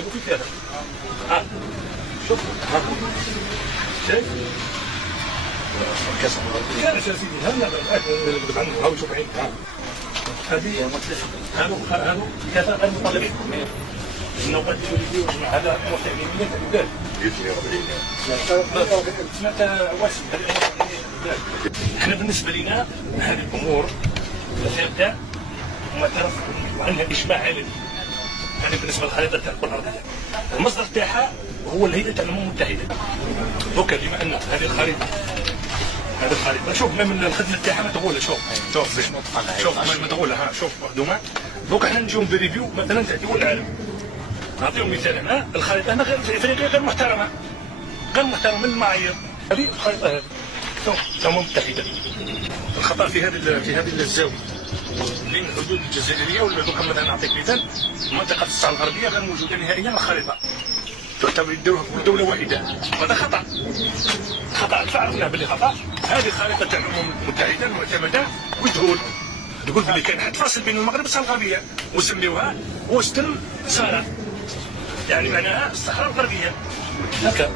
هذوك ثلاثة. شوف شايف؟ لا يا سيدي هذا هاو شوف عين هذه هذو ثلاثة غير مطلقين. إنه قد يجوا هذا محتاجين الأولاد. سمعت واسم احنا بالنسبة لنا هذه الأمور ثابتة ومعترف عنها إجماع عالمي. يعني بالنسبة للخريطة تاع الكرة الأرضية المصدر تاعها هو الهيئة تاع الأمم المتحدة. دوكا بما أن هذه الخريطة شوف من الخدمة تاعها مدغولة. شوف ما مدغولة. ها شوف مخدومة. دوكا احنا نجيو بريفيو مثلا تاع دول العالم. نعطيهم مثال. هنا الخريطة هنا غير افريقيا غير محترمة من المعايير. هذه الخريطة هذه الأمم المتحدة. الخطأ في هذه الزاوية بين الحدود الجزائرية دوكا مثلا نعطيك مثال منطقة الصحراء الغربية غير موجودة نهائيا الخريطة. تعتبر يديروها كل دولة واحدة. هذا خطأ تعرفنا باللي خطأ. هذه الخريطة تاع الأمم المتحدة المعتمدة تقول باللي كان حد فاصل بين المغرب والصحراء الغربية وسميوها وسترن سارة، يعني معناها الصحراء الغربية. هكا